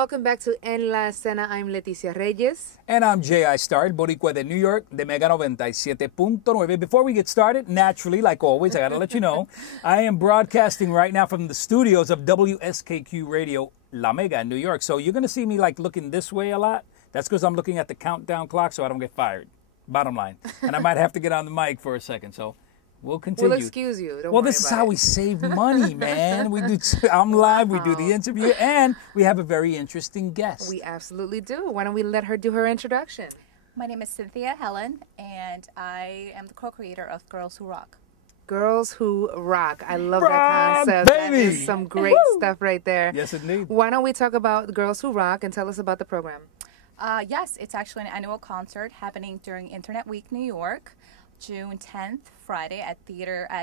welcome back to En la Escena. I'm Leticia Reyes. And I'm J.I. Starr, Boricua de New York, de Mega 97.9. Before we get started, naturally, like always, I got to let you know, I am broadcasting right now from the studios of WSKQ Radio, La Mega in New York. So you're going to see me like looking this way a lot. That's because I'm looking at the countdown clock so I don't get fired. Bottom line. And I might have to get on the mic for a second. So we'll continue. We'll excuse you. Don't well, worry this is about how it. we save money, man. I'm live, we do the interview, and we have a very interesting guest. We absolutely do. Why don't we let her do her introduction? My name is Cynthia Heleen, and I am the co-creator of Girls Who Rock. Girls Who Rock. I love that concept. Baby. That is some great stuff right there. Yes, indeed. Why don't we talk about Girls Who Rock and tell us about the program? Yes, it's actually an annual concert happening during Internet Week New York, June 10th, Friday at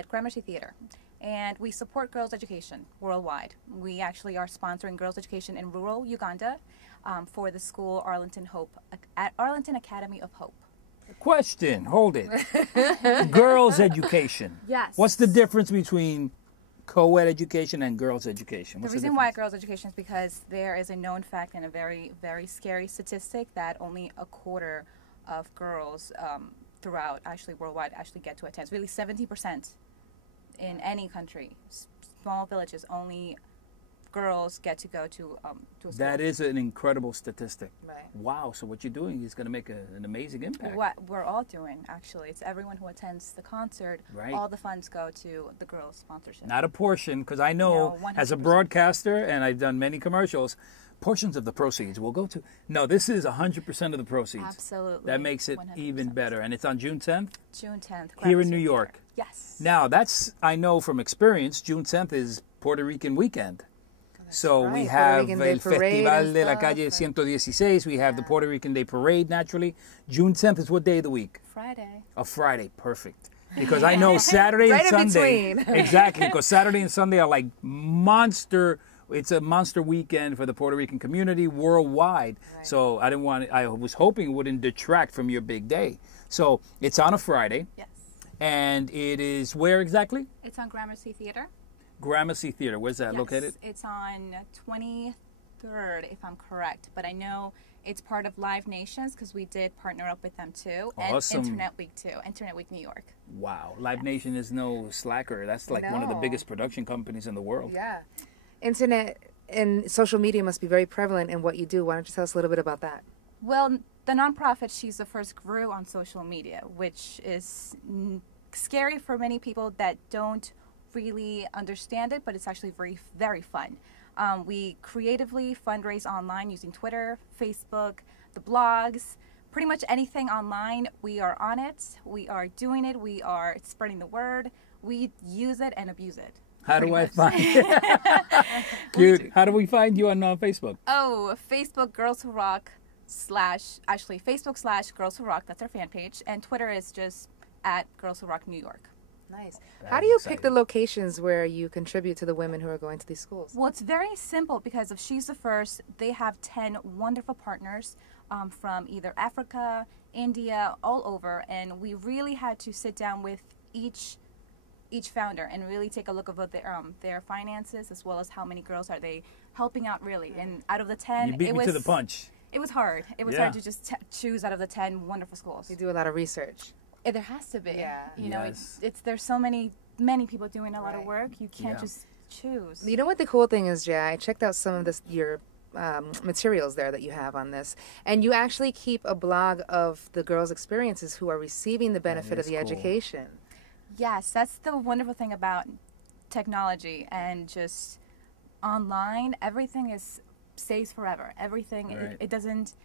Gramercy Theater. And we support girls' education worldwide. We actually are sponsoring girls' education in rural Uganda for the school Arlington Academy of Hope. Question, hold it. Girls' education. Yes. What's the difference between co-ed education and girls' education? The reason why girls' education is because there is a known fact and a very, very scary statistic that only a quarter of girls throughout, actually worldwide, actually get to attend. It's really 70% in any country. Small villages, only girls get to go to a school. That is an incredible statistic. Right. Wow, so what you're doing is going to make an amazing impact. What we're all doing, actually, it's everyone who attends the concert. Right. All the funds go to the girls' sponsorship. Not a portion, because I know No, as a 100%. broadcaster, and I've done many commercials, portions of the proceeds will go to... No, this is 100% of the proceeds. Absolutely. That makes it 100%. even better. And it's on June 10th? June 10th. Here in Gramercy New Theater. York. Yes. Now, that's, I know from experience, June 10th is Puerto Rican weekend. So right. we Puerto have Rican Day El Parade Festival and de la stuff, Calle and- 116. We have the Puerto Rican Day Parade, naturally. June 10th is what day of the week? Friday. A Friday, perfect. Because I know Saturday Right and in Sunday. between. Exactly, because Saturday and Sunday are like monster. It's a monster weekend for the Puerto Rican community worldwide. Right. So I was hoping it wouldn't detract from your big day. So it's on a Friday. Yes. And it is where exactly? It's on Gramercy Theater. Gramercy Theater. Where's that Yes, located? It's on 23rd, if I'm correct. But I know it's part of Live Nations because we did partner up with them too. Awesome. And Internet Week too. Internet Week New York. Wow. Live Nation is no slacker. That's like one of the No. biggest production companies in the world. Yeah. Internet and social media must be very prevalent in what you do. Why don't you tell us a little bit about that? Well, the nonprofit She's the First grew on social media, which is scary for many people that don't really understand it, but it's actually very, very fun. We creatively fundraise online using Twitter, Facebook, the blogs, pretty much anything online. We are on it. We are doing it. We are spreading the word. We use it and abuse it. How do pretty I much. find Cute. How do we find you on Facebook? Oh, Facebook Girls Who Rock Facebook / Girls Who Rock. That's our fan page. And Twitter is just at Girls Who Rock New York. Nice. That How is do you exciting. pick the locations where you contribute to the women who are going to these schools? Well, it's very simple because if She's the First, they have 10 wonderful partners from either Africa, India, all over. And we really had to sit down with each founder and really take a look at their finances as well as how many girls are they helping out really. And out of the 10, You beat me to the punch. It was hard. It was Yeah. hard to just choose out of the 10 wonderful schools. You do a lot of research. There has to be. Yeah. You know, Yes. there's so many people doing a lot of Right. work. You can't Yeah. just choose. You know what the cool thing is, Jay? I checked out some of your materials there that you have on this, and you actually keep a blog of the girls' experiences who are receiving the benefit of is the cool. education. Yes, that's the wonderful thing about technology and just online. Everything stays forever. Everything Right. it doesn't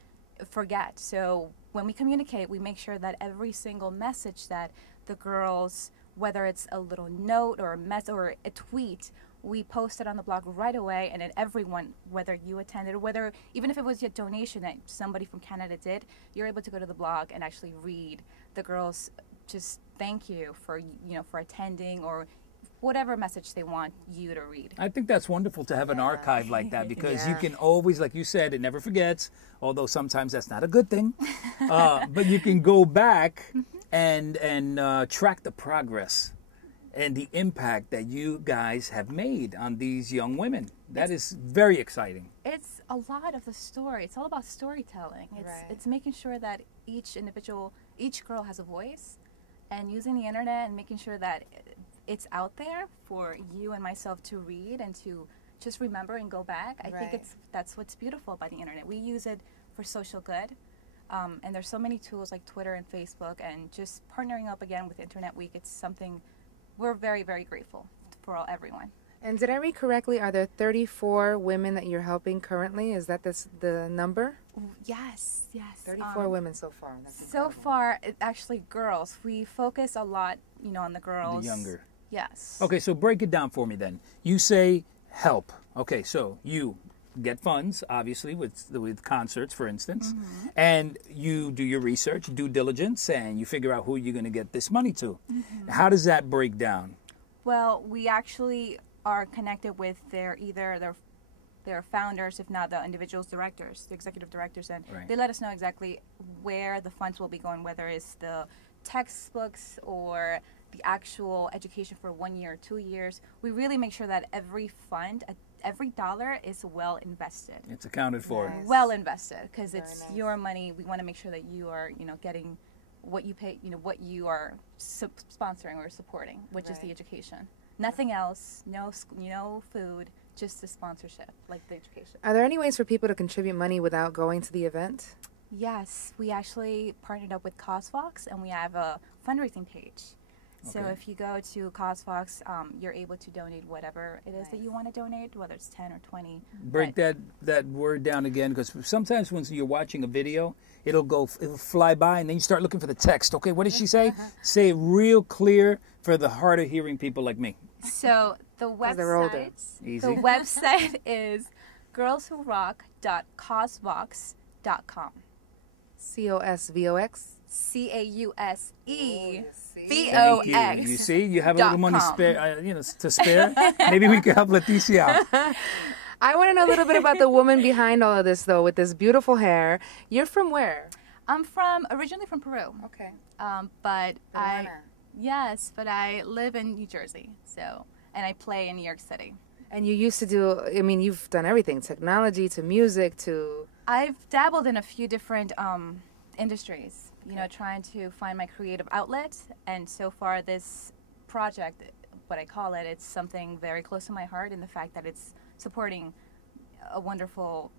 forget. So when we communicate, we make sure that every single message that the girls, whether it's a little note or or a tweet, we post it on the blog right away, and then everyone, whether you attended or even if it was your donation that somebody from Canada did, you're able to go to the blog and actually read the girls just thank you for attending or whatever message they want you to read. I think that's wonderful to have an archive like that because you Yeah. can always, like you said, it never forgets, although sometimes that's not a good thing. But you can go back and track the progress. and the impact that you guys have made on these young women. That is very exciting. It's a lot of the story. It's all about storytelling. It's making sure that each girl has a voice, and using the internet and making sure that it's out there for you and myself to read and to just remember and go back. I think that's what's beautiful about the internet. We use it for social good. And there's so many tools like Twitter and Facebook, and just partnering up again with Internet Week, it's something we're very, very grateful for everyone. And did I read correctly, are there 34 women that you're helping currently? Is that the number? Yes. 34 women so far. So far, actually girls. We focus a lot, on the girls. The younger. Yes. Okay, so break it down for me then. You say help. Okay, so you get funds, obviously, with concerts, for instance, and you do your research, due diligence, and you figure out who you're going to get this money to. How does that break down? Well, we actually are connected with their founders, if not the individuals directors, the executive directors, and they let us know exactly where the funds will be going, whether it's the textbooks or the actual education for 1 year, 2 years. We really make sure that every fund, every dollar is well invested. It's accounted for. Nice. Well invested, because it's your money. We want to make sure that you are, getting what you pay, what you are sponsoring or supporting, which is the education. Nothing else. No food. Just the sponsorship, like the education. Are there any ways for people to contribute money without going to the event? Yes, we actually partnered up with CauseVox, and we have a fundraising page. So if you go to CauseVox, you're able to donate whatever it is that you want to donate, whether it's 10 or 20. Break that word down again, because sometimes when you're watching a video, it'll fly by, and then you start looking for the text. Okay, what did she say? Say it real clear for the hard of hearing people like me. So the website is girlswhorock.causevox.com. COSVOX? CAUSEVOX. Thank you. You see, you have a little money spare, to spare. Maybe we could help Leticia out. I want to know a little bit about the woman behind all of this, though, with this beautiful hair. You're from where? I'm originally from Peru. Okay. But I live in New Jersey, and I play in New York City. And you used to do, you've done everything, technology to music to... I've dabbled in a few different industries, trying to find my creative outlet. And so far, this project, what I call it, it's something very close to my heart in the fact that it's supporting a wonderful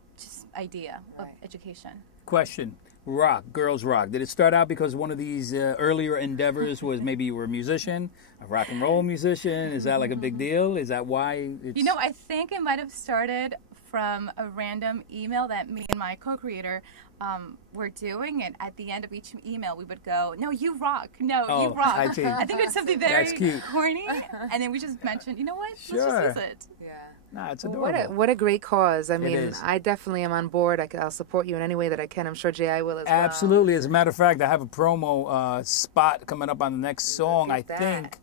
idea of education. Question. Rock, girls rock. Did it start out because one of these earlier endeavors was maybe you were a musician, a rock and roll musician? Is that like a big deal? Is that why it's... I think it might have started from a random email that me and my co-creator were doing, and at the end of each email we would go, "No, you rock. No, you rock." I think it's something very corny, and then we just mentioned, you know what? Sure. Let's just use it. Yeah. No, it's adorable. What a great cause. I mean, is. I definitely am on board. I'll support you in any way that I can. I'm sure J.I. will as well. Absolutely. As a matter of fact, I have a promo spot coming up on the next song, I think,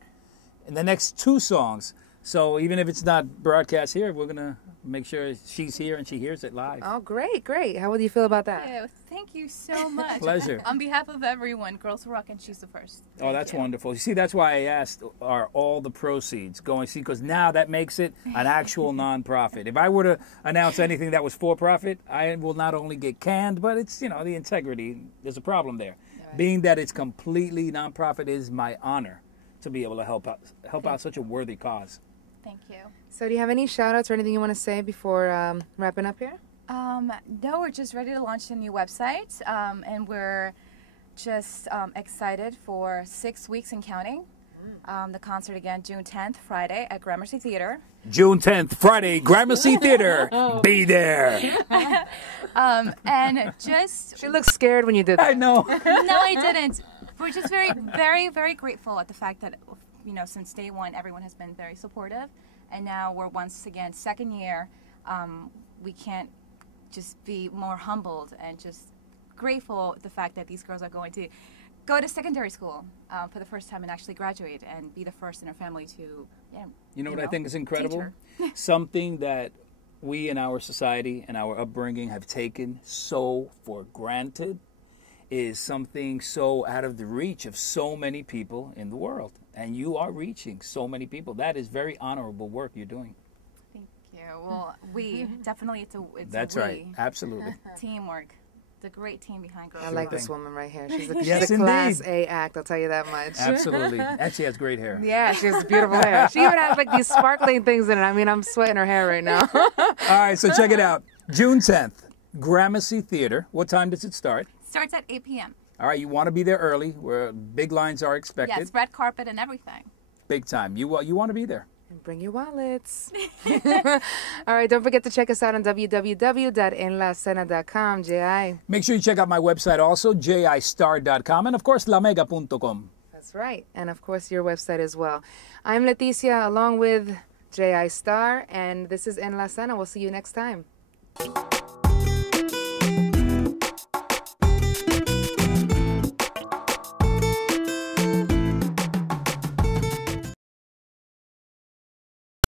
in the next 2 songs. So even if it's not broadcast here, we're going to make sure she's here and she hears it live. Oh, great. How would you feel about that? Yeah, thank you so much. Pleasure. On behalf of everyone, Girls Who Rock, and she's the first. Oh, that's wonderful. You see, that's why I asked, are all the proceeds going, because now that makes it an actual nonprofit. If I were to announce anything that was for profit, I will not only get canned, but it's, the integrity, there's a problem there. Right. Being that it's completely nonprofit is my honor to be able to help out such a worthy cause. Thank you. So do you have any shout-outs or anything you want to say before wrapping up here? No, we're just ready to launch a new website, and we're just excited for 6 weeks and counting. The concert again, June 10th, Friday at Gramercy Theater. June 10th, Friday, Gramercy Theater. Be there. And just... She looked scared when you did that. I know. No, I didn't. We're just very, very, very grateful at the fact that, since day one, everyone has been very supportive. And now we're once again, second year, we can't just be more humbled and just grateful the fact that these girls are going to go to secondary school for the first time and actually graduate and be the first in our family to, what I think is incredible? Something that we in our society and our upbringing have taken so for granted is something so out of the reach of so many people in the world. And you are reaching so many people. That is very honorable work you're doing. Thank you. Well, we definitely, it's That's a we. right. Absolutely. Teamwork. It's a great team behind Girls. I like thing. this woman right here. She's a, Yes, she's a Class indeed. A act, I'll tell you that much. Absolutely. And she has great hair. Yeah, she has beautiful hair. She even has like these sparkling things in it. I mean, I'm sweating her hair right now. All right, so check it out. June 10th, Gramercy Theater. What time does it start? Starts at 8 p.m. All right, you want to be there early, where big lines are expected. Yes, red carpet and everything. Big time. You want to be there. And bring your wallets. All right, don't forget to check us out on www.enlaescena.com, J.I. Make sure you check out my website also, jistar.com, and of course, lamega.com. That's right. And of course, your website as well. I'm Leticia along with J.I. Starr, and this is En La Escena. We'll see you next time.